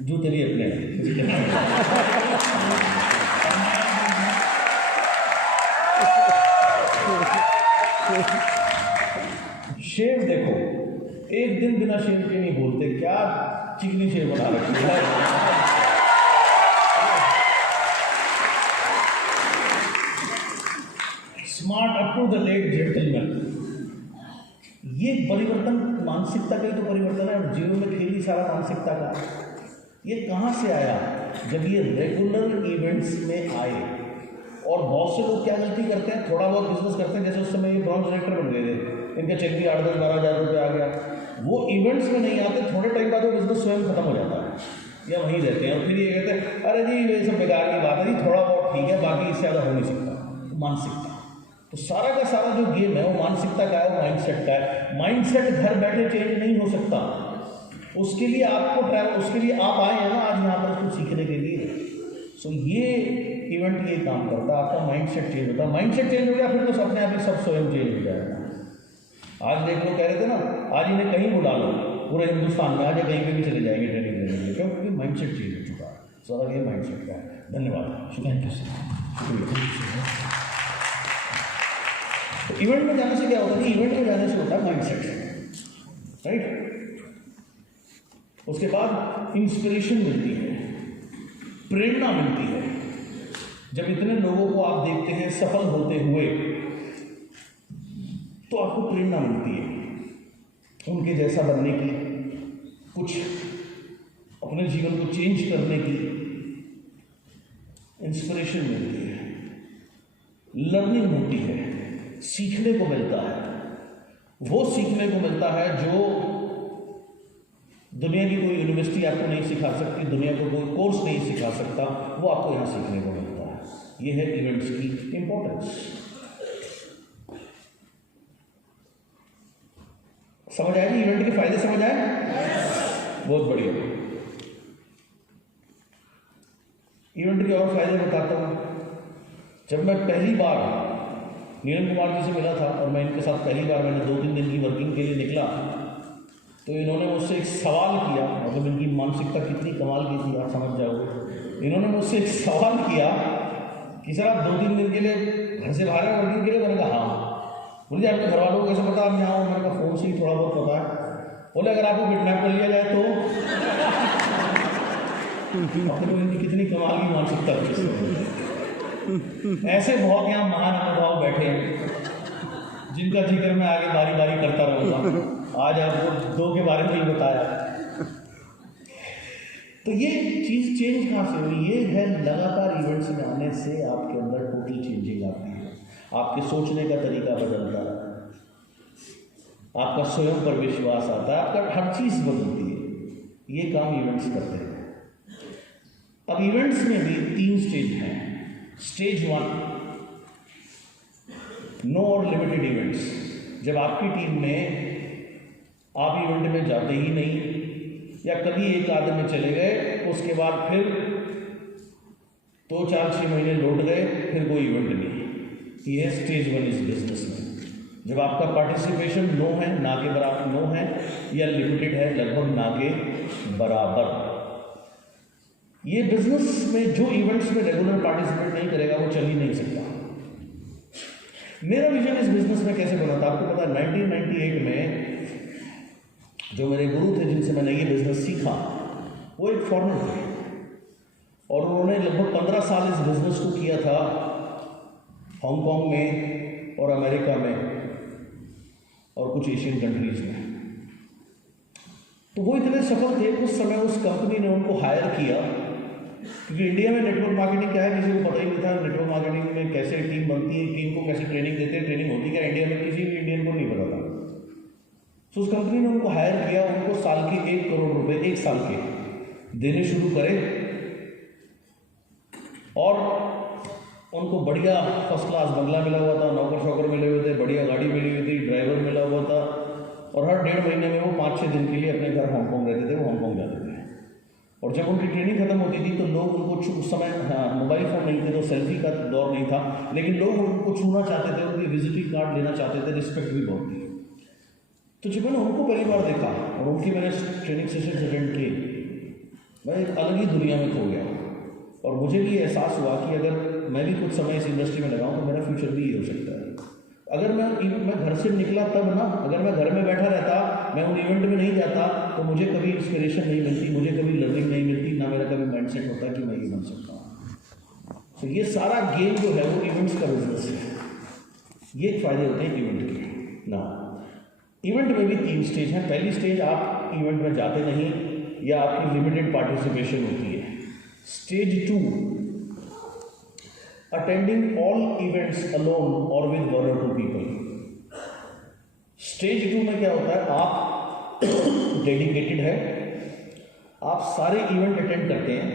जूते भी अपने शेव देखो, एक दिन बिना शेव के नहीं बोलते, क्या चिकनी शेव बना रखी है। Smart up to the date gentleman, ये परिवर्तन मानसिकता का ही तो परिवर्तन है। जीवन में खेल ही सारा मानसिकता का। ये कहाँ से आया? जब ये रेगुलर इवेंट्स में आए। और बहुत से लोग क्या गलती करते हैं, थोड़ा बहुत बिजनेस करते हैं, जैसे उस समय ये ब्रॉन्ज डायरेक्टर बन गए थे, इनका चेक भी 8-10-12 हज़ार रुपये आ गया। वो इवेंट्स में नहीं आते, थोड़े टाइम बाद वो बिजनेस स्वयं खत्म हो जाता है या वहीं रहते हैं। और फिर ये कहते हैं अरे जी ये सब बेकार की बात है जी, थोड़ा बहुत ठीक है, बाकी इससे ज़्यादा हो नहीं सकता। मानसिकता तो सारा का सारा जो गेम है वो मानसिकता का है, वो माइंडसेट का है। माइंडसेट घर बैठे चेंज नहीं हो सकता। उसके लिए आपको उसके लिए आप आए हैं ना आज यहाँ पर कुछ सीखने के लिए। सो ये इवेंट ये काम करता है, आपका माइंडसेट चेंज होता है। माइंडसेट चेंज हो गया फिर तो अपने आप ही सब स्वयं चेंज हो जाएगा। आज देख लो, कह रहे थे ना आज इन्हें कहीं बुला लो पूरे हिंदुस्तान में, आज ये कहीं पे भी चले जाएंगे ट्रेनिंग देने के लिए, क्योंकि माइंडसेट चेंज हो चुका है। सारा ये माइंडसेट का है। धन्यवाद, शुक्रिया। तो इवेंट में जाने से क्या होता है? इवेंट में जाने से होता है माइंडसेट, राइट। उसके बाद इंस्पिरेशन मिलती है, प्रेरणा मिलती है। जब इतने लोगों को आप देखते हैं सफल होते हुए तो आपको प्रेरणा मिलती है उनके जैसा बनने की, कुछ अपने जीवन को चेंज करने की इंस्पिरेशन मिलती है, लर्निंग होती है, सीखने को मिलता है। वो सीखने को मिलता है जो दुनिया की कोई यूनिवर्सिटी आपको नहीं सिखा सकती, दुनिया को कोई कोर्स नहीं सिखा सकता, वो आपको यहाँ सीखने को मिलता है। ये है इवेंट्स की इंपॉर्टेंस। समझ आएगी? इवेंट के फायदे समझ आए? बहुत बढ़िया। इवेंट के और फायदे बताता हूँ। जब मैं पहली बार नीरज कुमार जी से मिला था और मैं इनके साथ पहली बार मैंने 2-3 दिन की वर्किंग के लिए निकला, तो इन्होंने मुझसे एक सवाल किया। मतलब इनकी मानसिकता कितनी कमाल की थी आप समझ जाओगे। इन्होंने मुझसे एक सवाल किया कि सर आप 2-3 दिन के लिए घर से बाहर हैं वर्किंग के लिए? मैंने कहा हाँ। बोलिए आपके घर वालों को कैसे पता आप यहाँ हो? मैंने कहा फ़ोन से ही थोड़ा बहुत पता है। बोले अगर आपको किडनैप कर लिया जाए तो? इनकी कितनी कमाल की मानसिकता थी। ऐसे बहुत यहाँ महान अनुभव बैठे हैं जिनका जिक्र मैं आगे बारी बारी करता रहूँगा। आज आपको 2 के बारे में ही बताया। तो ये चीज़ चेंज कहाँ से हुई? ये है लगातार इवेंट्स में आने से आपके अंदर टोटल चेंजिंग आती है। आपके सोचने का तरीका बदलता है, आपका स्वयं पर विश्वास आता है, आपका हर चीज़ बदलती है। ये काम इवेंट्स करते हैं। अब इवेंट्स में भी 3 स्टेज हैं। स्टेज 1 नो और लिमिटेड इवेंट्स। जब आपकी टीम में आप इवेंट में जाते ही नहीं या कभी एक आध में चले गए, उसके बाद फिर 2-4-6 महीने लौट गए, फिर कोई इवेंट नहीं। ये है स्टेज 1 इस बिजनेस में। जब आपका पार्टिसिपेशन नो है, ना के बराबर नो है, या लिमिटेड है, लगभग ना के बराबर। ये बिजनेस में जो इवेंट्स में रेगुलर पार्टिसिपेट नहीं करेगा वो चल ही नहीं सकता। मेरा विजन इस बिजनेस में कैसे बना था आपको पता है? 1998 में जो मेरे गुरु थे जिनसे मैंने ये बिजनेस सीखा, वो एक फॉरेनर थे और उन्होंने लगभग 15 साल इस बिजनेस को किया था हांगकांग में और अमेरिका में और कुछ एशियन कंट्रीज में। तो वो इतने सफल थे, उस समय उस कंपनी ने उनको हायर किया, क्योंकि इंडिया में नेटवर्क मार्केटिंग क्या है किसी को पता ही नहीं था। नेटवर्क मार्केटिंग में कैसे टीम बनती है, टीम को कैसे ट्रेनिंग देते हैं, ट्रेनिंग होती क्या इंडिया में, किसी भी इंडियन को नहीं पता था। तो उस कंपनी ने उनको हायर किया, उनको साल के 1 करोड़ रुपए 1 साल के देने शुरू करे और उनको बढ़िया फर्स्ट क्लास बंगला मिला हुआ था, नौकर शौकर मिले हुए थे, बढ़िया गाड़ी मिली हुई थी, ड्राइवर मिला हुआ था और हर 1.5 महीने में वो 5-6 दिन के लिए अपने घर हांगकांग रहते थे, वो हांगकांग जाते थे। और जब उनकी ट्रेनिंग खत्म होती थी तो लोग उनको उस समय मोबाइल फ़ोन नहीं थे तो सेल्फी का दौर नहीं था, लेकिन लोग उनको छूना चाहते थे, उनकी विजिटिंग कार्ड लेना चाहते थे, रिस्पेक्ट भी बहुत थी। तो जब मैंने उनको पहली बार देखा और उनकी मैंने ट्रेनिंग सेशन अटेंड की मैं एक अलग ही दुनिया में खो गया। और मुझे भी एहसास हुआ कि अगर मैं भी कुछ समय इस इंडस्ट्री में लगाऊं तो मेरा फ्यूचर भी ये हो सकता है। अगर मैं घर से निकला तब ना, अगर मैं घर में बैठा रहता, मैं उन इवेंट में नहीं जाता, तो मुझे कभी इंस्पिरेशन नहीं मिलती, मुझे कभी लर्निंग नहीं मिलती, ना मेरा कभी माइंडसेट होता कि मैं ये बन सकता हूँ। तो ये सारा गेम जो है वो इवेंट्स का बिजनेस है। ये फायदे होते हैं इवेंट के ना। इवेंट में भी 3 स्टेज हैं। पहली स्टेज, आप इवेंट में जाते नहीं या आपकी लिमिटेड पार्टिसिपेशन होती है। Stage 2, attending all events alone और विद 1 or 2 पीपल। स्टेज 2 में क्या होता है, आप डेडिकेटेड है, आप सारे इवेंट अटेंड करते हैं,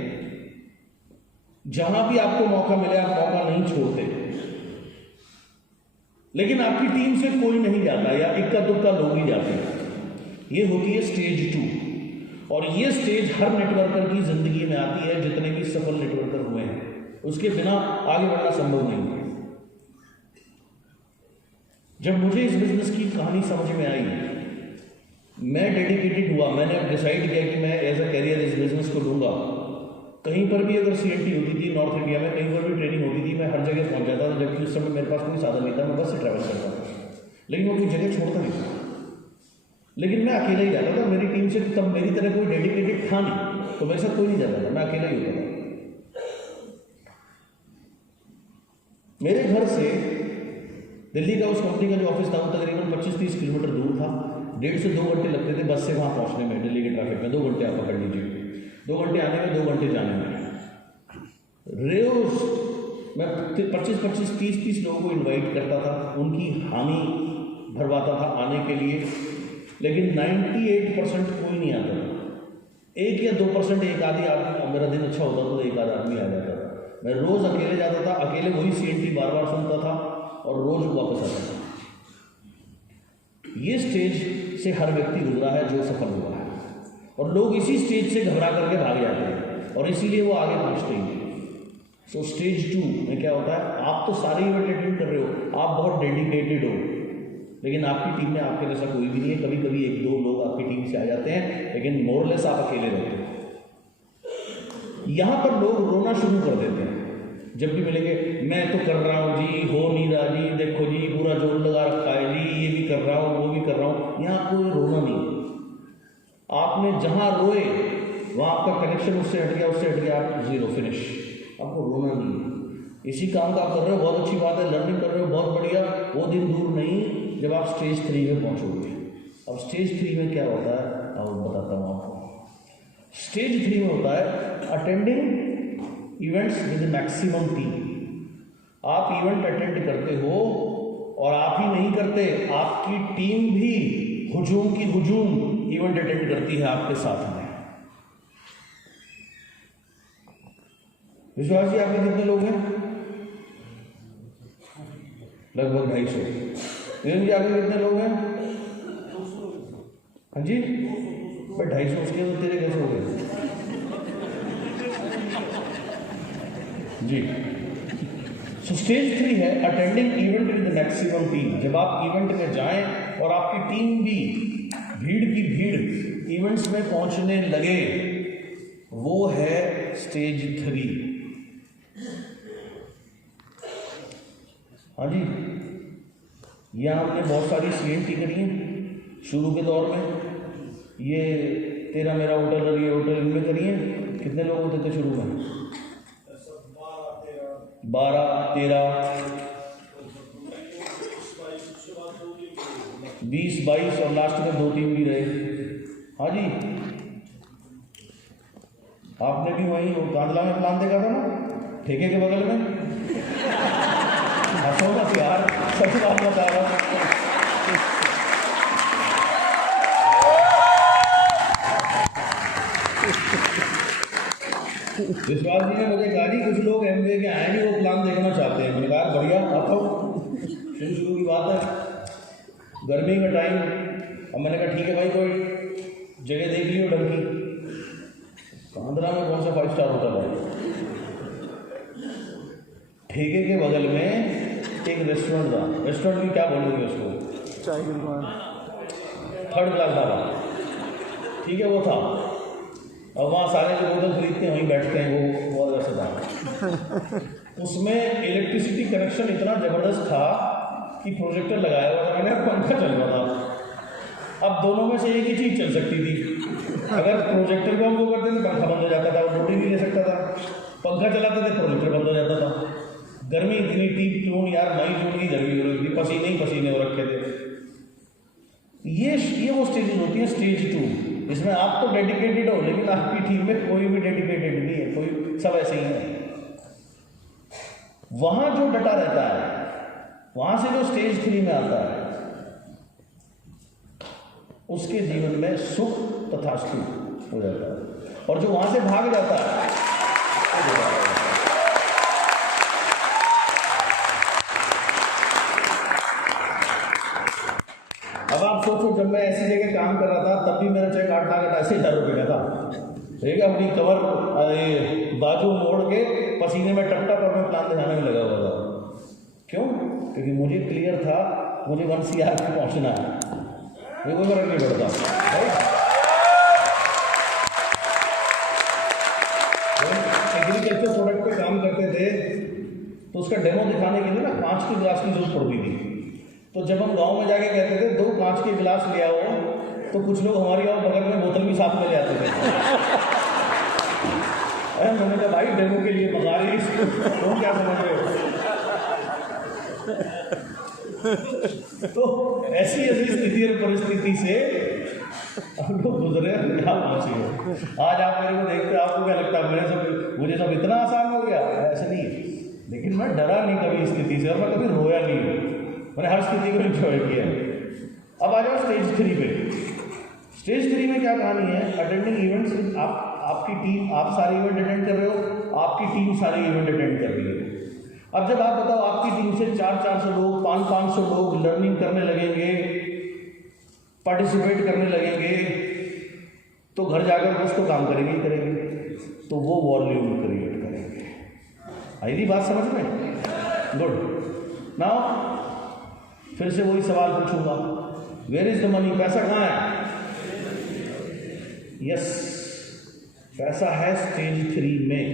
जहां भी आपको मौका मिले आप मौका नहीं छोड़ते, लेकिन आपकी टीम से कोई नहीं जाता या इक्का दुक्का लोग ही जाते हैं। ये होती है स्टेज 2। और ये स्टेज हर नेटवर्कर की जिंदगी में आती है, जितने भी सफल नेटवर्कर हुए हैं, उसके बिना आगे बढ़ना संभव नहीं है। जब मुझे इस बिजनेस की कहानी समझ में आई, मैं डेडिकेटेड हुआ, मैंने डिसाइड किया कि मैं एज अ कैरियर इस बिजनेस को लूंगा। कहीं पर भी अगर CNT होती थी नॉर्थ इंडिया में, कहीं पर भी ट्रेनिंग होती थी, मैं हर जगह पहुंच जाता था, जबकि उस समय मेरे पास कोई साधन नहीं था, मैं बस से ट्रैवल करता था, लेकिन वो कोई जगह छोड़ता नहीं था। लेकिन मैं अकेला ही जाता था, मेरी टीम से तब मेरी तरह कोई डेडिकेटेड था नहीं, तो मेरे साथ कोई नहीं जाता था, मैं अकेला ही होता था। मेरे घर से दिल्ली का उस कंपनी का जो ऑफिस था वो तकरीबन 25-30 किलोमीटर दूर था। 1.5 से 2 घंटे लगते थे बस से वहाँ पहुँचने में, दिल्ली के ट्रैफिक में 2 घंटे आप पकड़ लीजिए, 2 घंटे आने में, 2 घंटे जाने में। रोज मैं 25-30 लोगों को इनवाइट करता था, उनकी हामी भरवाता था आने के लिए, लेकिन 98% कोई नहीं आता था। 1 या 2% एक आदि आदमी, मेरा दिन अच्छा होता तो एक आध आदमी आ जाता था। मैं रोज अकेले जाता था, अकेले वही CNT बार बार सुनता था और रोज वापस आता था। ये स्टेज से हर व्यक्ति गुजरा है जो सफल हुआ है, और लोग इसी स्टेज से घबरा करके भाग जाते हैं और इसीलिए वो आगे पहुंचते हैं। सो स्टेज 2 में क्या होता है, आप तो सारे इवेंट अटेंड कर रहे हो, आप बहुत डेडिकेटेड हो, लेकिन आपकी टीम में आपके जैसा कोई भी नहीं है। कभी कभी 1-2 लोग आपकी टीम से आ जाते हैं, लेकिन मोरलेस आप अकेले रहते हैं। यहां पर लोग रोना शुरू कर देते हैं जब भी मिलेंगे, मैं तो कर रहा हूँ जी, हो नहीं रहा जी, देखो जी पूरा जोर लगा रखा है जी, ये भी कर रहा हूँ वो भी कर रहा हूँ। यहाँ कोई रोना नहीं, आपने जहां रोए वहां आपका कनेक्शन उससे हट गया, उससे हट गया, आप 0 फिनिश, आपको रोना नहीं। इसी काम का आप कर रहे हो, बहुत अच्छी बात है, लर्निंग कर रहे हो, बहुत बढ़िया। वो दिन दूर नहीं जब आप स्टेज 3 में पहुंचोगे। अब स्टेज 3 में क्या होता है, अब बताता हूँ आपको। स्टेज 3 में होता है attending events with maximum team. आप इवेंट अटेंड करते हो और आप ही नहीं करते, आपकी टीम भी हुजूम की हुजूम इवेंट अटेंड करती है आपके साथ में। विश्वास जी, आपके कितने लोग हैं? लगभग 250। जी, आपके कितने लोग हैं? हाँ जी, भाई 250 उसके तो तेरे कैसे हो गए जी। सो स्टेज 3 है attending event with maximum team. जब आप इवेंट में जाएं और आपकी टीम भी भीड़ की भीड़ इवेंट्स में पहुंचने लगे, वो है स्टेज 3। हाँ जी, यहाँ हमने बहुत सारी CNT करी है शुरू के दौर में। ये तेरा मेरा होटल और ये होटल इनमें करी है। कितने लोग होते थे शुरू में? 12, 13, 20, 22 और लास्ट में 2-3 भी रहे। हाँ जी, आपने भी वहीं कांदला में प्लान देखा था ना, ठेके के बगल में। हंसो मत यार, सच बात बता रहा हूँ। विश्वास जी ने मुझे कहा जी कुछ लोग MBA के आए नहीं, वो प्लान देखना चाहते हैं। मैंने कहा बढ़िया, आता हूँ। शुरू की बात है, गर्मी का टाइम। अब मैंने कहा ठीक है भाई, कोई जगह देख लियो ढंग की। कांदला में कौन सा 5 स्टार होटल है? ठेके के बगल में एक रेस्टोरेंट था। रेस्टोरेंट भी क्या बोलोगे उसको, चाय की दुकान, 3rd क्लास ढाबा, ठीक है वो था। और वहाँ सारे जो बोतल खरीदते हैं वहीं बैठते हैं, वो बहुत असरदार। उसमें इलेक्ट्रिसिटी कनेक्शन इतना ज़बरदस्त था कि प्रोजेक्टर लगाया हुआ था मैंने, पंखा चल रहा था। अब दोनों में से एक ही चीज़ चल सकती थी। अगर प्रोजेक्टर को हम वो करते थे पंखा बंद हो जाता था, वो रोटी नहीं ले सकता था। पंखा चलाते थे प्रोजेक्टर बंद हो जाता था। गर्मी इतनी थी, क्यों यार, मई जून की गर्मी हो रही थी, पसीने ही पसीने हो रखे थे। ये वो स्टेजेस होती है, स्टेज 2। इसमें आप तो डेडिकेटेड हो, लेकिन आपकी टीम में कोई भी डेडिकेटेड नहीं है, कोई सब ऐसे ही है। वहां जो डटा रहता है, वहां से जो स्टेज 3 में आता है, उसके जीवन में सुख तथास्तु हो जाता है। और जो वहां से भाग जाता है, अब आप सोचो, जब मैं ऐसी जगह काम कर रहा था तब भी मेरा चेक 8 लाख 88,000 रुपये का था। ठीक है, अपनी कवर बाजू मोड़ के पसीने में टप-टप और मैं प्लान दिखाने में लगा हुआ था। क्यों? क्योंकि मुझे क्लियर था मुझे 1 CR पे पहुँचना है, मुझे कोई फर्क नहीं पड़ता। एग्रीकल्चर प्रोडक्ट पे काम करते थे तो उसका डेमो दिखाने के लिए ना कांच के गिलास की जरूरत पड़ती थी। तो जब हम गांव में जाके कहते थे 2 कांच के गिलास ले आओ, तो कुछ लोग हमारी और बगल में बोतल भी साथ में ले आते थे। मैंने कहा भाई डेमो के लिए मंगा रही, तुम क्या समझ रहे हो? तो ऐसी स्थिति और परिस्थिति से हम लोग गुजरे, यहाँ पहुंचे। आज आप मेरे को देखते, आपको क्या लगता है मुझे सब इतना आसान हो गया? ऐसा नहीं है, लेकिन मैं डरा नहीं कभी इस स्थिति से, और मैं कभी रोया नहीं हूँ। मैंने हर स्थिति को एंजॉय किया। अब आ जाओ स्टेज 3 पे। स्टेज 3 में क्या कहानी है? Attending events. आपकी टीम, आप सारे इवेंट अटेंड कर रहे हो, आपकी टीम सारे इवेंट अटेंड कर रही है। अब जब आप बताओ आपकी टीम से 400-400 लोग, 500-500 लोग लर्निंग करने लगेंगे, पार्टिसिपेट करने लगेंगे, तो घर जाकर कुछ तो काम करेंगे ही करेंगे, तो वो वॉल्यूम क्रिएट करेंगे। आई थी बात समझ में? गुड। नाउ फिर से वही सवाल पूछूंगा, वेयर इज द मनी? पैसा कहाँ है? यस, पैसा है स्टेज 3 में।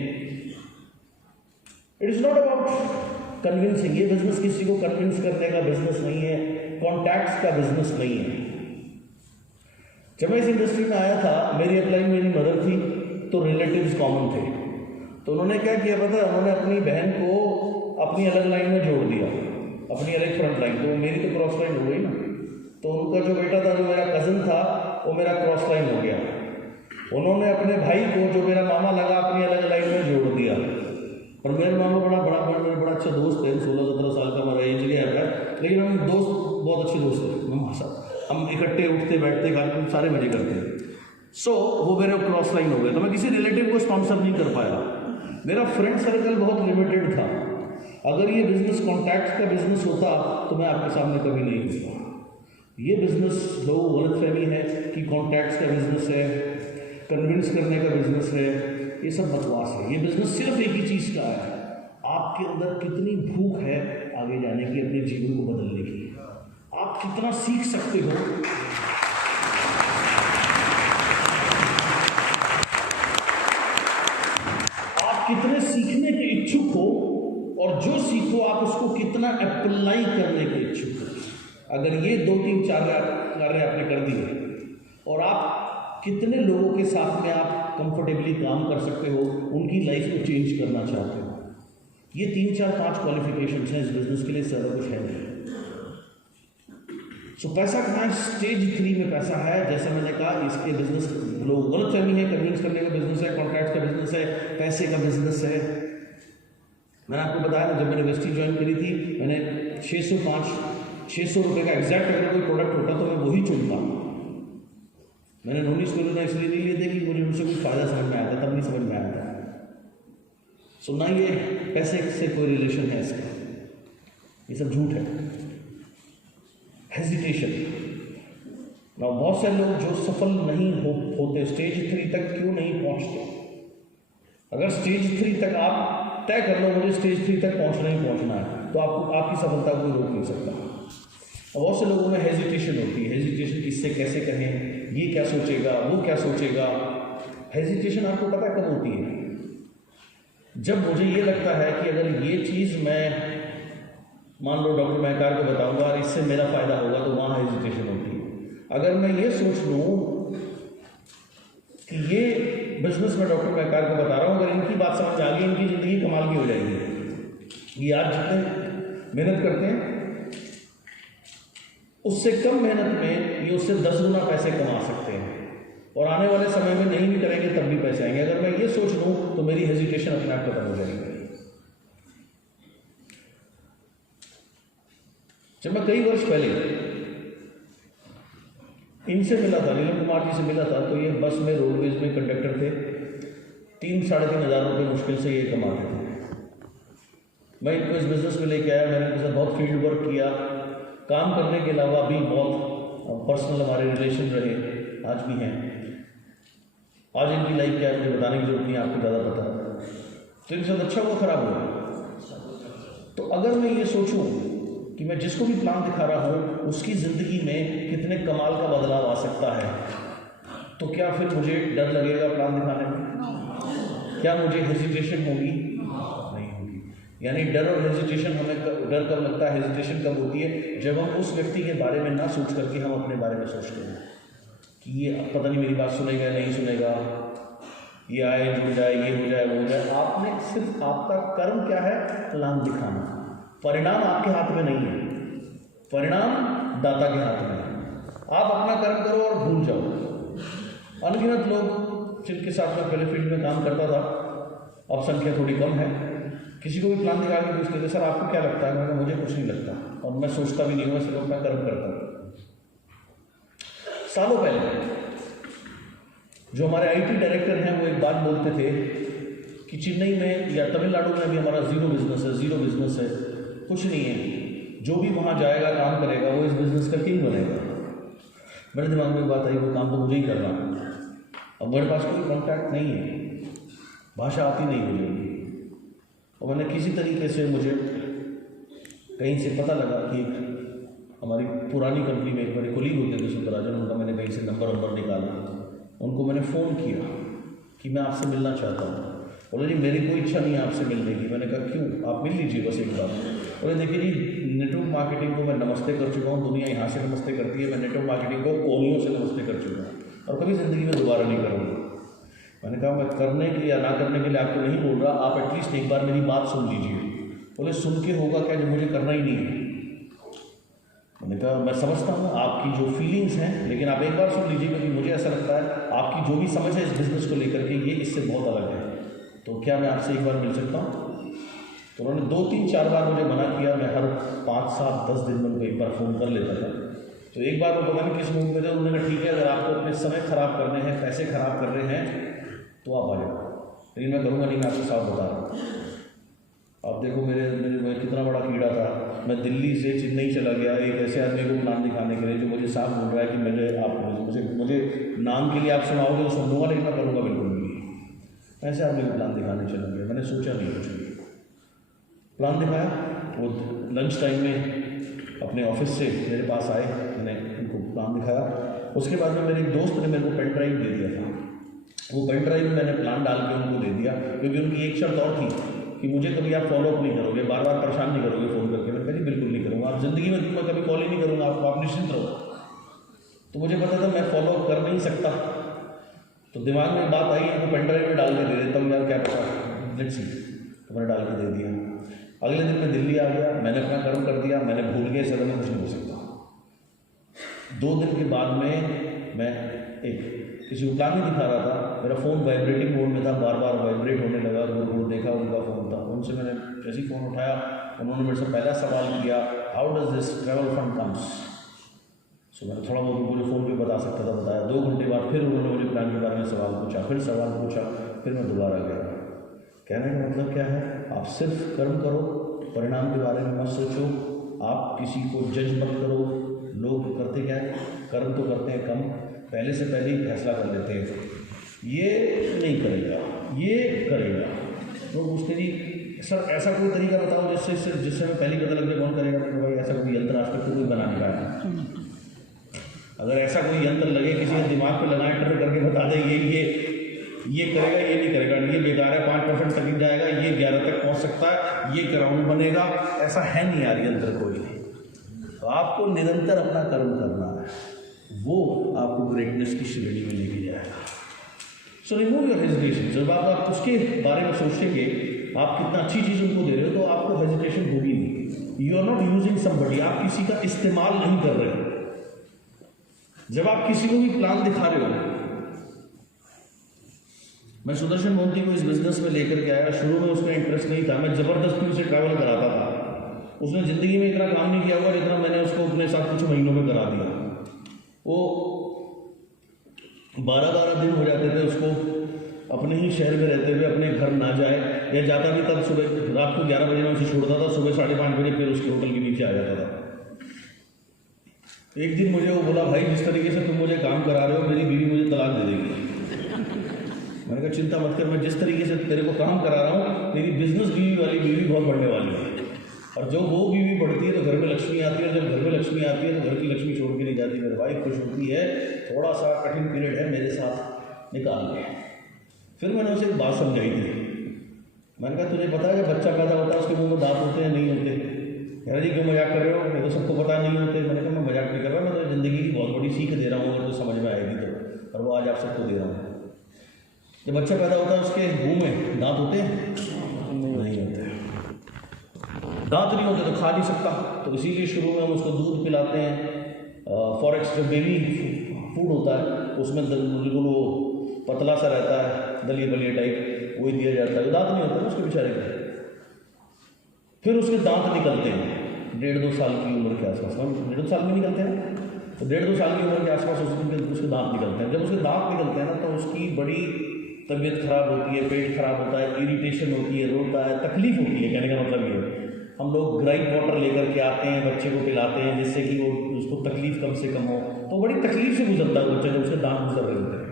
It is not about convincing. ये बिजनेस किसी को कन्विंस करने का बिजनेस नहीं है, कॉन्टैक्ट्स का बिजनेस नहीं है। जब मैं इस इंडस्ट्री में आया था, मेरी अपलाइन मेरी मदर थी, तो रिलेटिव्स कॉमन थे। तो उन्होंने क्या किया पता? उन्होंने अपनी बहन को अपनी अलग लाइन में जोड़ दिया, अपनी अलग फ्रंट लाइन। तो मेरी तो क्रॉस लाइन हो गई ना। तो उनका जो बेटा था, जो मेरा कज़न था, वो मेरा क्रॉस लाइन हो गया। उन्होंने अपने भाई को, जो मेरा मामा लगा, अपनी अलग लाइन में जोड़ दिया। और मेरे मामा बड़ा अच्छा दोस्त है, 16-17 साल का हमारा एज गया है, लेकिन हम दोस्त बहुत अच्छे दोस्त हैं। मामा साहब हम इकट्ठे उठते बैठते खाते सारे मजे करते हैं। सो वो मेरे क्रॉस लाइन हो गया। तो मैं किसी रिलेटिव को स्पॉन्सर नहीं कर पाया। मेरा फ्रेंड सर्कल बहुत लिमिटेड था। अगर ये बिजनेस कॉन्टैक्ट का बिजनेस होता तो मैं आपके सामने कभी नहीं होता। ये बिजनेस लोग गलतफहमी है कि कॉन्टैक्ट्स का बिजनेस है, कन्विंस करने का बिजनेस है, ये सब बकवास है। ये बिजनेस सिर्फ एक ही चीज़ का है, आपके अंदर कितनी भूख है आगे जाने की, अपने जीवन को बदलने की। आप कितना सीख सकते हो, आप कितने सीखने के इच्छुक हो, और जो सीखो आप उसको कितना अप्लाई करने के इच्छुक हो। अगर ये 2-3-4 कार्य आपने कर दिए, और आप कितने लोगों के साथ में आप कंफर्टेबली काम कर सकते हो, उनकी लाइफ को चेंज करना चाहते हो, ये 3-4-5 क्वालिफिकेशन हैं इस बिजनेस के लिए, ज़्यादा कुछ है नहीं। सो पैसा कहाँ है? स्टेज 3 में पैसा है। जैसे मैंने कहा, इसके बिजनेस लोग गलतफहमी है, कन्विंस करने का बिजनेस है, कॉन्ट्रैक्ट का बिजनेस है, पैसे का बिजनेस है। मैंने आपको बताया ना, जब मैंने वेस्टी ज्वाइन करी थी, मैंने 600 रुपये का एग्जैक्ट अगर कोई प्रोडक्ट होता तो मैं वही चुनता। मैंने नोटिस को लेना इसलिए नहीं लेते कि मुझे उनसे कुछ फ़ायदा समझ में आता, तब नहीं समझ में आता। सो ना ये पैसे से कोई रिलेशन है इसका, ये सब झूठ है। हेजिटेशन। ना बहुत से लोग जो सफल नहीं होते, स्टेज 3 तक क्यों नहीं पहुंचते? अगर स्टेज 3 तक आप तय कर लो मुझे स्टेज 3 तक पहुंचना ही पहुंचना है, तो आपको आपकी सफलता को रोक नहीं सकता। और बहुत से लोगों में हेजिटेशन होती है। हेजिटेशन किससे कैसे कहें, ये क्या सोचेगा, वो क्या सोचेगा। हेजिटेशन आपको पता है कब होती है? जब मुझे ये लगता है कि अगर ये चीज़ मैं मान लो डॉक्टर महकार को बताऊंगा और इससे मेरा फ़ायदा होगा, तो वहाँ हेजिटेशन होती है। अगर मैं ये सोच लूँ कि ये बिजनेस में डॉक्टर महकार को बता रहा हूँ, अगर इनकी बात समझ आ गई, इनकी ज़िंदगी कमाल की हो जाएगी। ये आज जितने मेहनत करते हैं उससे कम मेहनत में ये उससे 10 गुना पैसे कमा सकते हैं, और आने वाले समय में नहीं भी करेंगे तब भी पैसे आएंगे। अगर मैं ये सोच लूँ तो मेरी हेजिटेशन अपने आप खत्म हो जाएगी। जब मैं कई वर्ष पहले इनसे मिला था, नीलम कुमार जी से मिला था, तो ये बस में रोडवेज में कंडक्टर थे, 3-3.5 हज़ार रुपये मुश्किल से ये कमाते थे। मैं इनको इस बिज़नेस में लेके आया, मैंने इनके साथ बहुत फील्ड वर्क किया, काम करने के अलावा भी बहुत पर्सनल हमारे रिलेशन रहे, आज भी हैं। आज इनकी लाइफ क्या है मुझे बताने की जरूरत नहीं, आपको ज़्यादा पता है। तो इनके साथ अच्छा हुआ, खराब हुआ। तो अगर मैं ये सोचूं कि मैं जिसको भी प्लान दिखा रहा हूँ उसकी ज़िंदगी में कितने कमाल का बदलाव आ सकता है, तो क्या फिर मुझे डर लगेगा प्लान दिखाने में? क्या मुझे हेजिटेशन होगी? नहीं होगी। यानी डर और हेजिटेशन हमें डर कब लगता है, हेजिटेशन कब होती है? जब हम उस व्यक्ति के बारे में ना सोच करके हम अपने बारे में सोचते हैं कि ये पता नहीं मेरी बात सुनेगा नहीं सुनेगा, ये आए जुड़ जाए, ये हो जाए वो हो जाए। आपने सिर्फ, आपका कर्म क्या है? प्लान दिखाना। परिणाम आपके हाथ में नहीं है, परिणाम दाता के हाथ में है। आप अपना कर्म करो और भूल जाओ। अनगिनत लोग जिनके साथ मैं पहले फील्ड में काम करता था, अब संख्या थोड़ी कम है, किसी को भी प्लान दिखा के पूछते थे सर आपको क्या लगता है? मैंने मुझे कुछ नहीं लगता, और मैं सोचता भी नहीं हूँ, मैं सिर्फ अपना कर्म करता हूँ। सालों पहले जो हमारे आईटी डायरेक्टर हैं वो एक बात बोलते थे कि चेन्नई में या तमिलनाडु में भी हमारा ज़ीरो बिजनेस है, कुछ नहीं है, जो भी वहाँ जाएगा काम करेगा वो इस बिज़नेस का किंग बनेगा। मेरे दिमाग में बात आई, वो काम तो मुझे ही करना है। अब मेरे पास कोई कॉन्टैक्ट नहीं है, भाषा आती नहीं मुझे, और मैंने किसी तरीके से, मुझे कहीं से पता लगा कि हमारी पुरानी कंपनी में एक मेरे कोलीग होते थे सुंदराजन, उनका मैंने कहीं से नंबर निकाला, उनको मैंने फ़ोन किया कि मैं आपसे मिलना चाहता हूँ। बोले जी मेरी कोई इच्छा नहीं है आपसे मिलने की। मैंने कहा क्यों? आप मिल लीजिए बस एक बार। बोले देखिए जी, नेटवर्क मार्केटिंग को मैं नमस्ते कर चुका हूँ, दुनिया यहाँ से नमस्ते करती है, मैं नेटवर्क मार्केटिंग को कोनियों से नमस्ते कर चुका हूँ और कभी ज़िंदगी में दोबारा नहीं करूँगा। मैंने कहा मैं करने के लिए या ना करने के लिए आपको नहीं बोल रहा, आप एटलीस्ट एक बार मेरी बात सुन लीजिए। बोले सुन के होगा क्या, जो मुझे करना ही नहीं है। मैंने कहा मैं समझता हूँ आपकी जो फीलिंग्स हैं, लेकिन आप एक बार सुन लीजिए, क्योंकि मुझे ऐसा लगता है आपकी जो भी समझ है इस बिज़नेस को लेकर के ये इससे बहुत अलग है, तो क्या मैं आपसे एक बार मिल सकता हूँ? तो उन्होंने 2-3-4 बार मुझे मना किया। मैं हर 5-7-10 दिन में उनको एक बार फ़ोन कर लेता था। तो एक बार वो पता नहीं किस मूड में थे, उन्होंने कहा ठीक है अगर आपको अपने समय ख़राब करने हैं, पैसे ख़राब करने हैं तो आप आ जाओ, लेकिन मैं करूँगा नहीं, मैं आपको साफ बता रहा हूँ। अब देखो मेरे कितना बड़ा कीड़ा था। मैं दिल्ली से चेन्नई चला गया एक ऐसे आदमी को प्लान दिखाने के लिए जो मुझे साफ बोल रहा है कि मुझे नाम के लिए आप सुनाओगे तो सुन लूँगा, लेकिन मैं करूँगा बिल्कुल नहीं। ऐसे आदमी को प्लान दिखाने चला गया, मैंने सोचा नहीं कुछ भी। प्लान दिखाया, वो लंच टाइम में अपने ऑफिस से मेरे पास आए, मैंने उनको प्लान दिखाया। उसके बाद में मेरे एक दोस्त ने मेरे को पेन ड्राइव दे दिया था। वो पेन ड्राइव में मैंने प्लान डाल के उनको दे दिया, क्योंकि उनकी एक शर्त और थी कि मुझे कभी आप फॉलोअप नहीं करोगे, बार बार परेशान नहीं करोगे फ़ोन करके। मैंने कहा जी बिल्कुल नहीं करूँगा, आप ज़िंदगी में मैं कभी कॉल ही नहीं करूँगा आपको, आप निश्चिंत रहो। तो मुझे पता था मैं फॉलोअप कर नहीं सकता, तो दिमाग में बात आई इनको पेन ड्राइव में डाल के दे देता हूँ यार, क्या पता, लेट्स सी। तो मैंने डाल के दे दिया। अगले दिन मैं दिल्ली आ गया, मैंने अपना कर्म कर दिया, मैंने भूल गया सर में कुछ नहीं हो सकता। 2 दिन के बाद में मैं किसी को प्लान नहीं दिखा रहा था, मेरा फ़ोन वाइब्रेटिंग मोड में था, बार बार वाइब्रेट होने लगा। वो देखा उनका फ़ोन था, उनसे मैंने जैसे ही फ़ोन उठाया उन्होंने मेरे से पहला सवाल किया, how does this travel fund comes. So मैंने थोड़ा बहुत मुझे फ़ोन पे बता सकता था बताया। 2 घंटे बाद फिर उन्होंने मुझे प्लान के बारे में सवाल पूछा, फिर मैं दोबारा गया। कहने का मतलब क्या है, आप सिर्फ कर्म करो, परिणाम के बारे में मत सोचो, आप किसी को जज मत करो। लोग करते क्या है, कर्म तो करते हैं कम, पहले से पहले ही फैसला कर लेते हैं ये नहीं करेगा, ये करेगा। तो पूछते जी सर ऐसा कोई तरीका बताओ जिससे हमें पहले पता लग जाए कौन करेगा। तो भाई ऐसा कोई यंत्र आज तक तो कोई बना नहीं पाया। अगर ऐसा कोई यंत्र लगे किसी के दिमाग पे लगाए, ट्रिगर करके बता दे ये ये करेगा, ये नहीं करेगा, ये बेकार है, 5% तक जाएगा, ये 11 तक पहुंच सकता है, ये ग्राउंड बनेगा, ऐसा है नहीं यार, ये अंदर कोई नहीं। तो आपको निरंतर अपना कर्म करना है, वो आपको ग्रेटनेस की श्रेणी में लेके जाएगा। So remove your hesitation. जब आप उसके बारे में सोचेंगे आप कितना अच्छी चीज़ उनको दे रहे हो, तो आपको हेजिटेशन होगी नहीं। You are not using somebody, आप किसी का इस्तेमाल नहीं कर रहे हो। जब आप किसी को भी प्लान दिखा रहे हो, मैं सुदर्शन मोहंती को इस बिजनेस में लेकर के आया, शुरू में उसका इंटरेस्ट नहीं था, मैं ज़बरदस्ती उसे ट्रैवल कराता था। उसने ज़िंदगी में इतना काम नहीं किया हुआ जितना मैंने उसको अपने साथ कुछ महीनों में करा दिया। वो 12-12 दिन हो जाते थे उसको अपने ही शहर में रहते हुए अपने घर ना जाए, या जाता भी तब सुबह रात को 11 बजे मैं उसे छोड़ता था, सुबह 5:30 बजे फिर उसके होटल के नीचे आ जाता था। एक दिन मुझे वो बोला, भाई जिस तरीके से तुम मुझे काम करा रहे हो मेरी बीवी मुझे तलाक दे देगी। मैंने कहा चिंता मत कर, मैं जिस तरीके से तेरे को काम करा रहा हूँ तेरी बिजनेस बीवी वाली बीवी बहुत बढ़ने वाली है, और जो वो बीवी बढ़ती है तो घर में लक्ष्मी आती है, और जब घर में लक्ष्मी आती है तो घर की लक्ष्मी छोड़ के नहीं जाती। मेरी वाइफ खुश होती है, थोड़ा सा कठिन पीरियड है, मेरे साथ निकाल ले। फिर मैंने उसे एक बात समझाई थी, मैंने कहा तुझे पता है जब बच्चा पैदा होता है उसके मुंह में दांत होते हैं नहीं होते? कह रहा जी क्यों मजाक कर रहे हो, मैं तो सबको पता नहीं होते। मैंने कहा मैं मजाक नहीं कर रहा, मैं तो ज़िंदगी की बहुत बड़ी सीख दे रहा हूँ, अगर तो समझ में आएगी तो, और वो आज आप सबको दे रहा हूँ। जब बच्चा पैदा होता है उसके मुंह में दांत होते हैं? नहीं होते। दांत नहीं होते तो खा नहीं सकता, तो इसीलिए शुरू में हम उसको दूध पिलाते हैं। फॉरेक्स जो बेबी फूड होता है उसमें बिल्कुल वो पतला सा रहता है, दलिए बलिए टाइप, वही दिया जाता है। दांत नहीं होता ना उसके बेचारे के। फिर उसके दांत निकलते हैं 1.5-2 साल की उम्र के आसपास, हम 1.5 साल में निकलते हैं, तो 1.5-2 साल की उम्र के आसपास उसके दांत निकलते हैं। जब उसके दांत निकलते हैं ना तो उसकी बड़ी तबीयत खराब होती है, पेट खराब होता है, इरिटेशन होती है, रोता है, तकलीफ होती है। कहने का मतलब ये है हम लोग ग्राइप वाटर लेकर के आते हैं, बच्चे को पिलाते हैं जिससे कि वो उसको तकलीफ कम से कम हो, तो बड़ी तकलीफ से गुजरता है बच्चा जब उसके दांत गुजर रहे होते हैं,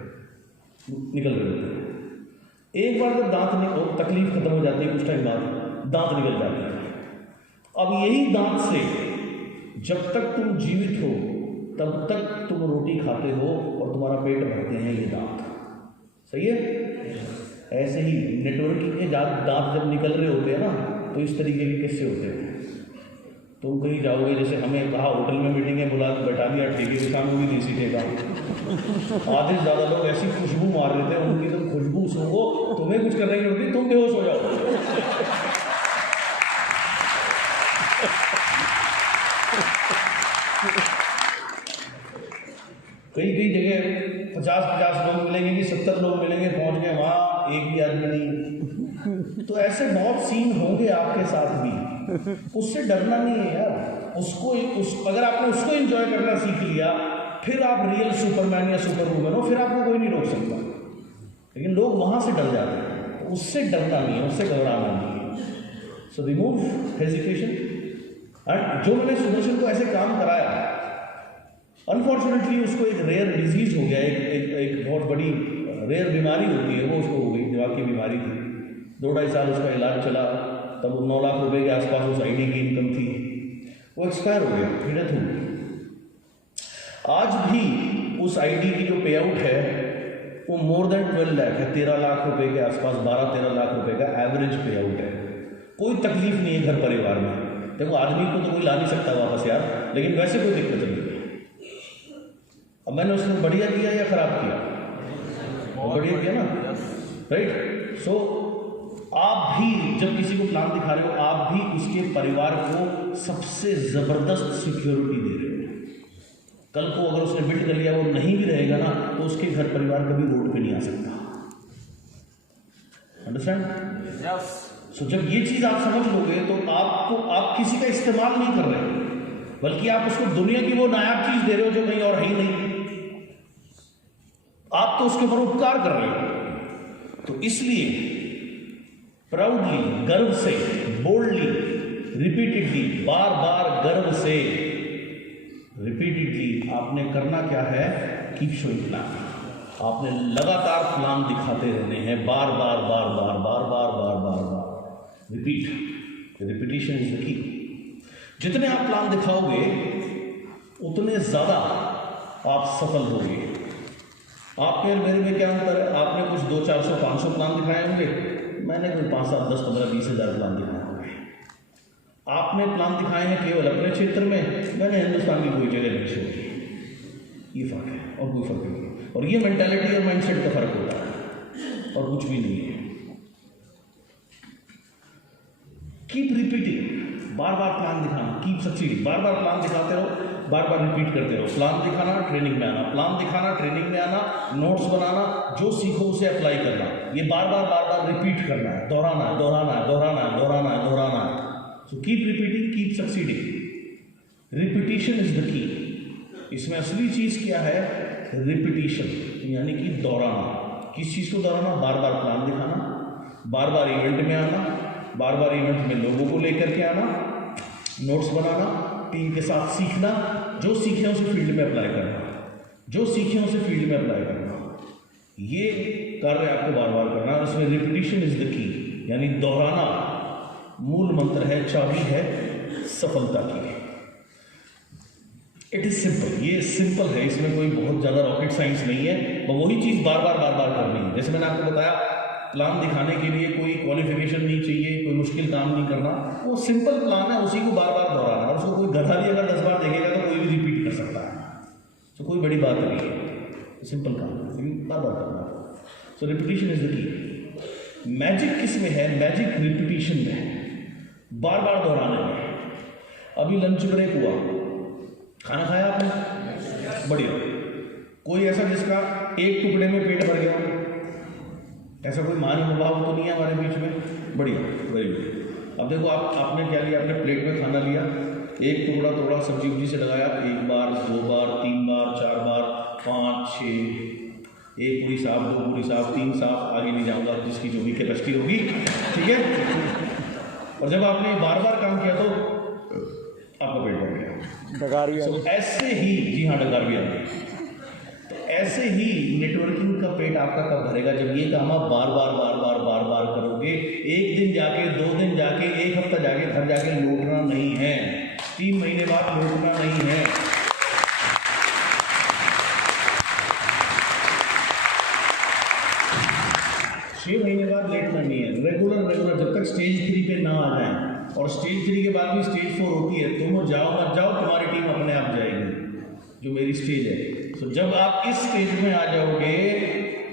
निकल रहे होते हैं। एक बार जब दांत निकल, तकलीफ खत्म हो जाती है, कुछ टाइम बाद दांत निकल जाते हैं। अब यही दांत से जब तक तुम जीवित हो तब तक तुम रोटी खाते हो और तुम्हारा पेट भरते हैं ये दांत, सही है? ऐसे ही नेटवर्किंग के दांत जब निकल रहे होते हैं ना तो इस तरीके के किस्से होते हैं। तुम कहीं जाओगे, जैसे हमें कहा होटल में मीटिंग है, बुला के बैठा दिया, ठेके के सामने भी देसी ठेका, आधे से ज़्यादा लोग ऐसी खुशबू मार रहे थे, उनकी तुम खुशबू सुनो, तुम्हें कुछ करने की होती, तुम बेहोश हो जाओ। कई जगह 50-50 लोग मिलेंगे कि 70 लोग मिलेंगे, पहुंच गए वहाँ एक भी आदमी नहीं। तो ऐसे बहुत सीन होंगे आपके साथ भी, उससे डरना नहीं है यार। अगर आपने उसको एंजॉय करना सीख लिया, फिर आप रियल सुपरमैन या सुपर वुमन हो, फिर आपको कोई नहीं रोक सकता। लेकिन लोग वहाँ से डर जाते हैं, उससे डरना नहीं है, उससे घबराना नहीं है। So remove hesitation. एंड जो मैंने सुदर्शन को ऐसे काम कराया, अनफॉर्चुनेटली उसको एक रेयर डिजीज हो गया, एक बहुत बड़ी रेयर बीमारी होती है, वो उसको हो गई, दिमाग की बीमारी थी। 2-2.5 साल उसका इलाज चला, तब 9 लाख रुपए के आसपास उस आईडी की इनकम थी, वो एक्सपायर हो गया, डेथ हो गई। आज भी उस आईडी की जो पे आउट है वो मोर देन 12 लाख है, 13 लाख रुपए के आसपास, 12-13 लाख रुपए का एवरेज पे आउट है। कोई तकलीफ नहीं है घर परिवार में। देखो आदमी को तो कोई ला नहीं सकता वापस यार, लेकिन वैसे कोई दिक्कत नहीं है। अब मैंने उसने बढ़िया किया या खराब किया? बढ़िया किया ना, राइट? सो आप भी जब किसी को प्लान दिखा रहे हो, आप भी उसके परिवार को सबसे जबरदस्त सिक्योरिटी दे रहे हो। कल को अगर उसने बिल्ड कर लिया, वो नहीं भी रहेगा ना, तो उसके घर परिवार कभी रोड पे नहीं आ सकता। अंडरस्टैंड? यस। सो जब ये चीज आप समझ लोगे तो आप किसी का इस्तेमाल नहीं कर रहे, बल्कि आप उसको दुनिया की वो नायाब चीज दे रहे हो जो कहीं और है ही नहीं। आप तो उसके ऊपर उपकार कर रहे हो। तो इसलिए प्राउडली, गर्व से, बोल्डली, रिपीटेडली, बार बार गर्व से, रिपीटेडली आपने करना क्या है? Keep showing plan. आपने लगातार प्लान दिखाते रहने हैं, बार बार बार बार बार बार बार बार बार repeat. Repetition is the key. जितने आप प्लान दिखाओगे उतने ज्यादा आप सफल होंगे। आपके और मेरे में क्या अंतर है? आपने कुछ 200, 400, 500 प्लान दिखाए होंगे, मैंने कोई 5, 7, 10, 15, 20 हज़ार प्लान दिखाए होंगे। आपने प्लान दिखाए हैं केवल अपने क्षेत्र में, मैंने हिंदुस्तान की कोई जगह नहीं छोड़ी। ये फर्क है और कोई फर्क नहीं है। और ये मेंटालिटी और माइंडसेट का फर्क होता है और कुछ भी नहीं है। कीप रिपीटिंग, बार बार प्लान दिखाना, कीप सक्सीडिंग, बार बार प्लान दिखाते रहो, बार बार रिपीट करते रहो। प्लान दिखाना, ट्रेनिंग में आना, प्लान दिखाना, ट्रेनिंग में आना, नोट्स बनाना, जो सीखो उसे अप्लाई करना, ये बार बार रिपीट करना है, दोहराना है, दोहराना है, दोहराना है, दोहराना है, दोहराना है। So keep repeating, keep succeeding. Repetition is the की। इसमें असली चीज क्या है? रिपीटिशन, यानी कि दोहराना। किस चीज को दोहराना? बार बार प्लान दिखाना, बार बार इवेंट में आना, बार बार इवेंट में लोगों को लेकर के आना, नोट्स बनाना, टीम के साथ सीखना, जो सीखे उसे फील्ड में अप्लाई करना, जो सीखे उसे फील्ड में अप्लाई करना। ये कार्य आपको बार बार करना है। इसमें रिपीटिशन इज द की, यानी दोहराना मूल मंत्र है, चाबी है सफलता की। इट इज सिंपल, ये सिंपल है, इसमें कोई बहुत ज़्यादा रॉकेट साइंस नहीं है। और वही चीज़ बार बार करनी है। जैसे मैंने आपको बताया, प्लान दिखाने के लिए कोई क्वालिफिकेशन नहीं चाहिए, कोई मुश्किल काम नहीं करना, वो सिंपल प्लान है, उसी को बार बार दोहराना। और उसको कोई गधा भी अगर 10 बार देखेगा तो कोई भी रिपीट कर सकता है, तो कोई बड़ी बात नहीं है, सिंपल काम है, लेकिन बार बार करना। So repetition is the key. Magic किस में है? मैजिक रिपीटिशन में है, बार बार दोहराने में। अभी लंच ब्रेक हुआ, खाना खाया आपने, बढ़िया। कोई ऐसा जिसका एक टुकड़े में पेट भर गया? ऐसा कोई मान भाव तो नहीं है हमारे बीच में? बढ़िया, वेरी गुड। अब देखो, आपने क्या लिया? आपने प्लेट में खाना लिया, एक टुकड़ा थोड़ा सब्जी उब्जी से लगाया, 1 बार, 2 बार, 3 बार, 4 बार, 5, 6, 1 पूरी साफ, 2 पूरी साफ, 3 साफ, आगे नहीं जाऊंगा, जिसकी जो भी कैपेसिटी होगी, ठीक है। और जब आपने बार बार काम किया तो आपका पेट भर गया, डकार भी आ गई। ऐसे ही, जी हाँ, डकार भी आ गई। ऐसे ही नेटवर्किंग का पेट आपका कब भरेगा? जब ये काम आप बार बार करोगे। एक दिन जाके, 2 दिन जाके, 1 हफ्ता जाके, घर जाके लौटना नहीं है, 3 महीने बाद लौटना नहीं है। 6 महीने बाद लेटना नहीं है, रेगुलर जब तक स्टेज 3 पे ना आ जाए। और स्टेज 3 के बाद भी स्टेज 4 होती है, तुम जाओ मत जाओ, तुम्हारी टीम अपने आप जाएगी, जो मेरी स्टेज है। तो जब आप इस स्टेज में आ जाओगे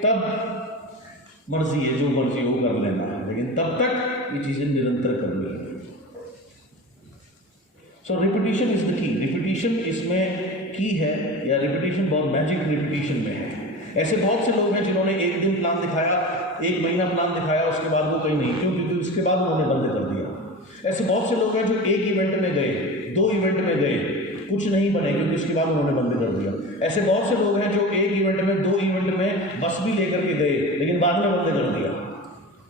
तब मर्जी है, जो मर्जी हो कर लेना है, लेकिन तब तक ये चीजें निरंतर करनी है। So repetition is the key. Repetition इसमें की है, या रिपीटिशन बहुत मैजिक रिपीटिशन में है। ऐसे बहुत से लोग हैं जिन्होंने एक दिन प्लान दिखाया, 1 महीना प्लान दिखाया, उसके बाद वो कहीं नहीं, क्यों? क्योंकि उसके बाद उन्होंने बंद कर दिया। ऐसे बहुत से लोग हैं जो 1 इवेंट में गए, 2 इवेंट में गए, कुछ नहीं बने, क्योंकि उसके बाद उन्होंने बंद कर दिया। ऐसे बहुत से लोग हैं जो 1 इवेंट में, 2 इवेंट में बस भी लेकर के गए, लेकिन बाद में बंद कर दिया।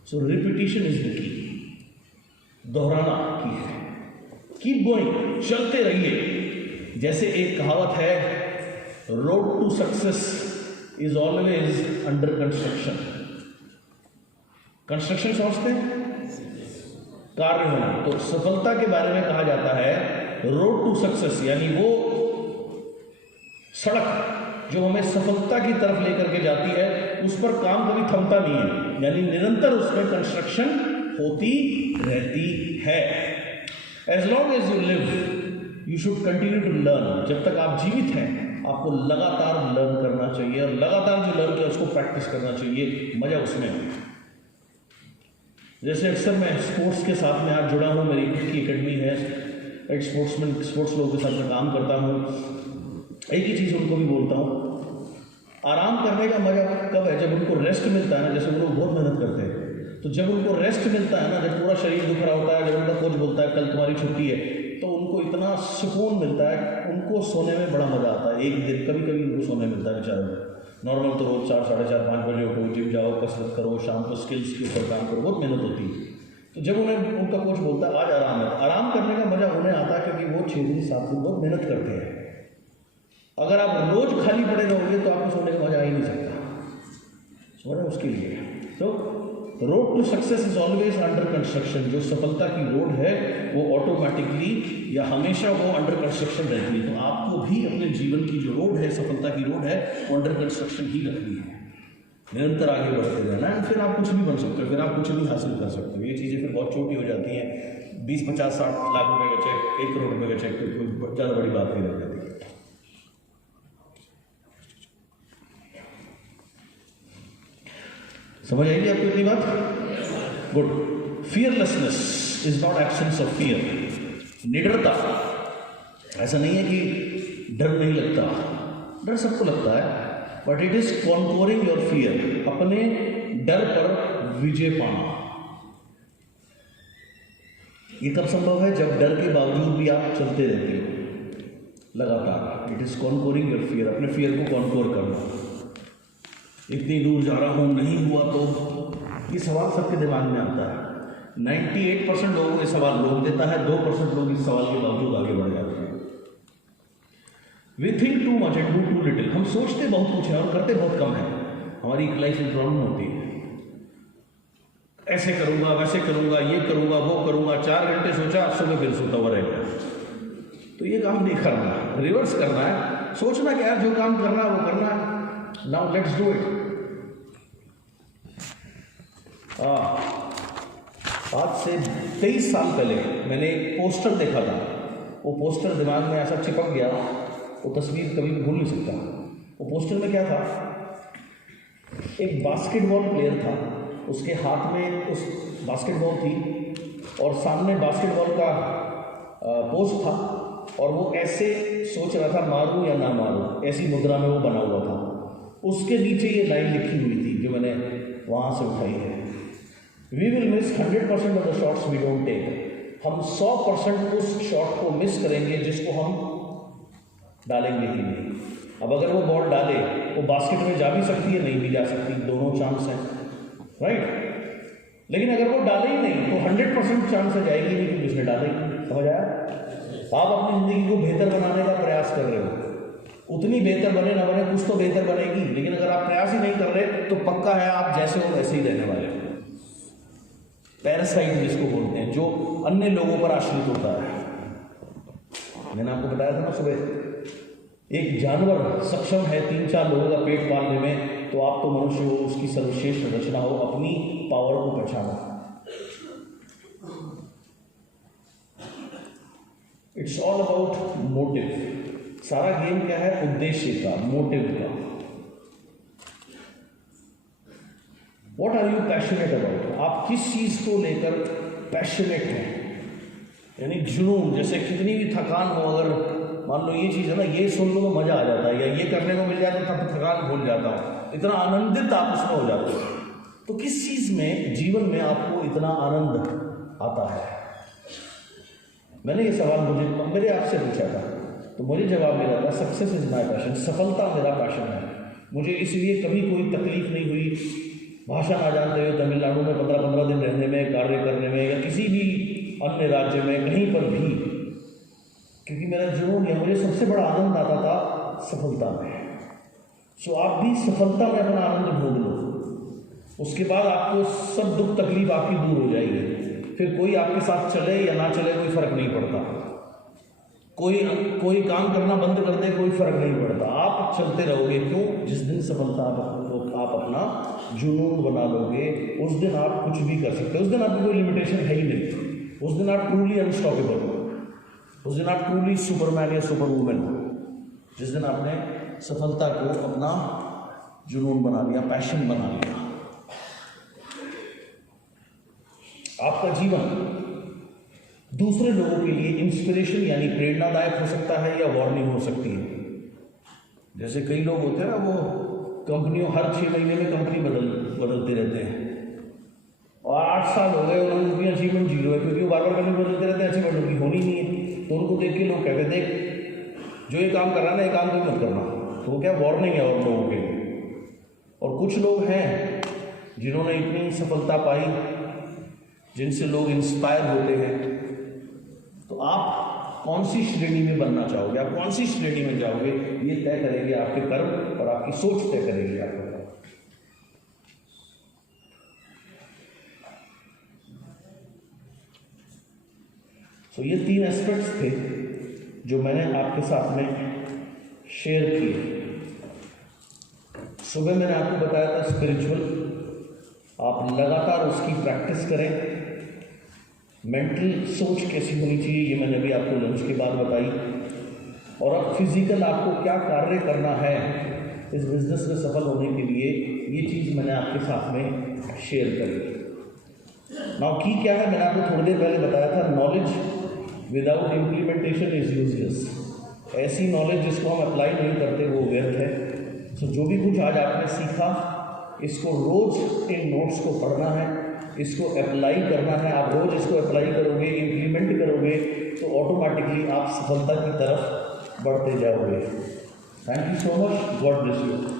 सो रिपीटिशन इज द की, दोहराना की है। कीप गोइंग, चलते रहिए। जैसे एक कहावत है, road to success is always under construction. Construction समझते हैं? कार्य होना। तो सफलता के बारे में कहा जाता है रोड टू सक्सेस, यानी वो सड़क जो हमें सफलता की तरफ लेकर के जाती है, उस पर काम कभी थमता नहीं है, यानी निरंतर उस पर कंस्ट्रक्शन होती रहती है। As long as you live you should continue to learn. जब तक आप जीवित हैं आपको लगातार लर्न करना चाहिए, और लगातार जो लर्न किया उसको प्रैक्टिस करना चाहिए, मजा उसमें। जैसे अक्सर मैं स्पोर्ट्स के साथ में आज जुड़ा हूँ, मेरी खुद की एकेडमी है, एक स्पोर्ट्स लोगों के साथ मैं काम करता हूँ। एक ही चीज़ उनको भी बोलता हूँ, आराम करने का मजा कब है? जब उनको रेस्ट मिलता है ना। जैसे वो लोग बहुत मेहनत करते हैं, तो जब उनको रेस्ट मिलता है ना, जब पूरा शरीर दुख रहा होता है, जब उनका कोच बोलता है कल तुम्हारी छुट्टी है, तो उनको इतना सुकून मिलता है, उनको सोने में बड़ा मजा आता है। एक दिन कभी कभी उनको सोने मिलता है बेचारों को। नॉर्मल तो रोज 4, साढ़े 4, 5 बजे उठो, जिम जाओ, कसरत करो, शाम को स्किल्स के ऊपर काम करो, बहुत मेहनत होती है। तो जब उन्हें उनका कोच बोलता है आज आराम है, आराम करने का मजा उन्हें आता है, क्योंकि वो 6 दिन 7 दिन बहुत मेहनत करते हैं। अगर आप रोज खाली पड़े रहोगे तो आपको सोने का मजा आ ही नहीं सकता। सोना उसके लिए। तो road to success is always under construction. जो सफलता की रोड है वो ऑटोमेटिकली या हमेशा वो अंडर कंस्ट्रक्शन रहती है। तो आपको भी अपने जीवन की जो रोड है, सफलता की रोड है, वो अंडर कंस्ट्रक्शन ही रखनी है। निरंतर आगे बढ़ते रहना है, फिर आप कुछ भी बन सकते हो, फिर आप कुछ भी हासिल कर सकते हो। ये चीज़ें फिर बहुत छोटी हो जाती हैं। 20, 50, 60 लाख रुपए का चेक, 1 करोड़ रुपए का चेक, कोई ज़्यादा बड़ी बात नहीं रह जाती। समझ आएगी आपको इतनी बात? Good. Fearlessness is not absence of fear. निडरता, ऐसा नहीं है कि डर नहीं लगता, डर सबको लगता है, but it is conquering your fear. अपने डर पर विजय पाना। ये कब संभव है? जब डर के बावजूद भी आप चलते रहते हो लगातार। It is conquering your fear. अपने फियर को कॉन्कोर करना। इतनी दूर जा रहा हूं, नहीं हुआ तो, ये सवाल सबके दिमाग में आता है। 98% लोगों को ये सवाल रोक देता है, 2% लोग इस सवाल के बावजूद आगे बढ़ जाते हैं। We think too much and do too little. हम सोचते बहुत कुछ है और करते बहुत कम है। हमारी एक लाइफ में प्रॉब्लम होती है, ऐसे करूंगा, वैसे करूंगा, ये करूंगा, वो करूंगा। 4 घंटे सोचा, अब सुबह फिर सोता हुआ रहेगा। तो ये काम नहीं करना है, रिवर्स करना है। सोचना कि यार जो काम करना है वो करना है। Now let's do it. आज से 23 साल पहले मैंने एक पोस्टर देखा था। वो पोस्टर दिमाग में ऐसा चिपक गया, वो तस्वीर कभी भी भूल नहीं सकता। वो पोस्टर में क्या था? एक बास्केटबॉल प्लेयर था, उसके हाथ में उस बास्केटबॉल थी और सामने बास्केटबॉल का पोस्ट था और वो ऐसे सोच रहा था मारूं या ना मारूं, ऐसी मुद्रा में वो बना हुआ था। उसके नीचे ये लाइन लिखी हुई थी जो मैंने वहाँ से उठाई है। We will miss 100% of the shots we don't take. हम 100% उस शॉट को मिस करेंगे जिसको हम डालेंगे ही नहीं। अब अगर वो बॉल डाले वो बास्केट में जा भी सकती है, नहीं भी जा सकती, दोनों चांस हैं, राइट। लेकिन अगर वो डाले ही नहीं तो 100% चांस है जाएगी नहीं, क्योंकि उसने डाले ही। समझ आया? आप अपनी ज़िंदगी को बेहतर बनाने का प्रयास कर रहे हो, उतनी बेहतर बने ना बने, कुछ तो बेहतर बनेगी। लेकिन अगर आप प्रयास ही नहीं कर रहे तो पक्का है आप जैसे हो वैसे ही रहने वाले हो। पैरासाइट जिसको बोलते हैं, जो अन्य लोगों पर आश्रित होता है। मैंने आपको बताया था ना सुबह, एक जानवर सक्षम है 3-4 लोगों का पेट पालने में, तो आप तो मनुष्य हो, उसकी सर्वश्रेष्ठ रचना हो, अपनी पावर को पहचानो। It's all about motive. सारा गेम क्या है? उद्देश्य का, मोटिव का। What are you passionate about? आप किस चीज को लेकर पैशनेट हैं? यानी जुनून। जैसे कितनी भी थकान हो, अगर मान लो ये चीज़ है ना, ये सुन लो तो मजा आ जाता है, या ये करने को मिल जाए तो तब थकान भूल जाता हूँ, इतना आनंदित आप उसमें हो जाते हो। तो किस चीज़ में जीवन में आपको इतना आनंद आता है? मैंने ये सवाल मेरे आपसे पूछा था, तो मुझे जवाब मिला था सक्सेस इज माई पैशन। सफलता मेरा पैशन है। मुझे इसलिए कभी कोई तकलीफ नहीं हुई भाषा ना जानते हुए तमिलनाडु में 15-15 दिन रहने में, कार्य करने में, या किसी भी अन्य राज्य में कहीं पर भी, क्योंकि मेरा जुनून है। मुझे सबसे बड़ा आनंद आता था सफलता में। सो आप भी सफलता में अपना आनंद ढूंढ लो, उसके बाद आपको सब दुख तकलीफ आपकी दूर हो जाएगी। फिर कोई आपके साथ चले या ना चले कोई फर्क नहीं पड़ता, कोई काम करना बंद कर दे कोई फर्क नहीं पड़ता, आप चलते रहोगे। क्यों? जिस दिन सफलता आप अपना जुनून बना लोगे, उस दिन आप कुछ भी कर सकते हो। उस दिन आपकी कोई लिमिटेशन है ही नहीं। उस दिन आप ट्रूली अनस्टॉपेबल हो। उस दिन आप ट्रूली सुपरमैन या सुपर वुमेन हो, जिस दिन आपने सफलता को अपना जुनून बना लिया, पैशन बना लिया। आपका जीवन दूसरे लोगों के लिए इंस्पिरेशन यानी प्रेरणादायक हो सकता है या वार्निंग हो सकती है। जैसे कई लोग होते हैं ना, वो कंपनियों हर 6 महीने में कंपनी बदलते रहते हैं, और 8 साल हो गए उनकी अचीवमेंट 0 है, क्योंकि वो बार बार कंपनी बदलते रहते हैं, अचीवमेंट उनकी होनी नहीं है। तो उनको देख के लोग कहते हैं देख जो ये काम कर रहा है ना, ये काम तो मत करना। तो वो क्या वार्निंग है और लोगों के लिए। और कुछ लोग हैं जिन्होंने इतनी सफलता पाई, जिनसे लोग इंस्पायर होते हैं। तो आप कौन सी श्रेणी में बनना चाहोगे, आप कौन सी श्रेणी में जाओगे, ये तय करेंगे आपके कर्म और आपकी सोच तय करेगी आपका कर्म। तो ये 3 एस्पेक्ट्स थे जो मैंने आपके साथ में शेयर किए। सुबह मैंने आपको बताया था स्पिरिचुअल, आप लगातार उसकी प्रैक्टिस करें। मेंटल सोच कैसी होनी चाहिए ये मैंने अभी आपको लंच के बाद बताई। और अब फिजिकल आपको क्या कार्य करना है इस बिजनेस में सफल होने के लिए, ये चीज़ मैंने आपके साथ में शेयर करी। नाउ की क्या है, मैंने आपको थोड़ी देर पहले बताया था, knowledge without implementation is useless. ऐसी नॉलेज जिसको हम अप्लाई नहीं करते वो व्यर्थ है। तो जो भी कुछ आज आपने सीखा, इसको रोज़ इन नोट्स को पढ़ना है, इसको अप्लाई करना है। आप रोज़ इसको अप्लाई करोगे, इम्प्लीमेंट करोगे, तो ऑटोमेटिकली आप सफलता की तरफ बढ़ते जाओगे। Thank you so much, God bless you.